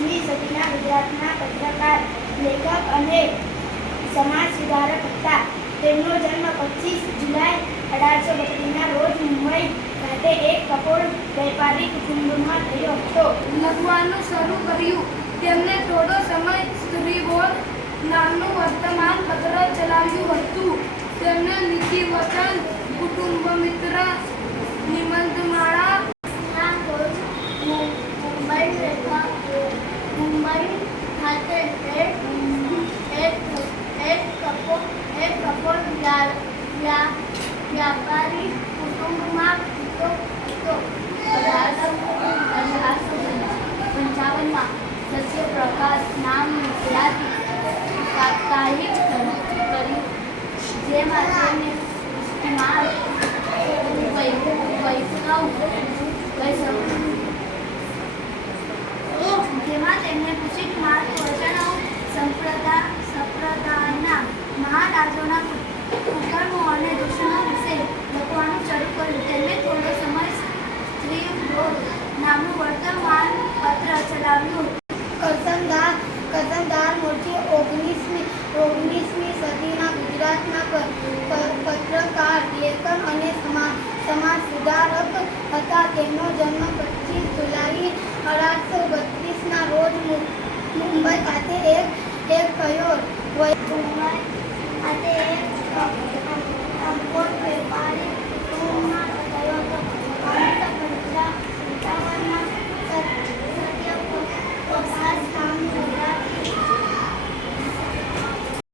20મી સદીના ગુજરાતના પત્રકાર, લેખક અને સમાજ સુધારક હતા. તેમનો જન્મ 25 જુલાઈ 1832ના રોજ મુંબઈ ખાતે એક કપોળ વેપારી કુટુંબમાં થયો હતો. લખવાનું શરૂ કર્યું. તેમણે થોડો સમય સ્ત્રીબોધ નામનું વર્તમાનપત્ર ચલાવ્યું હતું. તેમણે નીતિવચન, કુટુંબમિત્ર, નિબંધમાળા ના રોજ મુંબઈ ખાતે એક કપોળ વ્યાપારી કુટુંબમાં હતો. 1855માં સત્યપ્રકાશ નામનું ગુજરાતી સાપ્તાહિક કર્યું, જેમાં તેને પુષ્ટિ માર્ગ વૈષ્ણવ સંપ્રદાયના મહારાજોના કુકર્મો અને દૂષણો વિશે લખવાનું શરૂ કર્યું. તેમણે થોડો સમય સ્ત્રીબોધ નામનું વર્તમાનપત્ર ચલાવ્યું. કરસનદાસ મોરચી 19મી સદીના ગુજરાતના પત્રકાર, લેખક અને સમાજ સુધારક હતા. તેમનો જન્મ 25 જુલાઈ 1832ના રોજ મુંબઈ ખાતે એક કપોળ વેપારી કુટુંબમાં થયો હતો.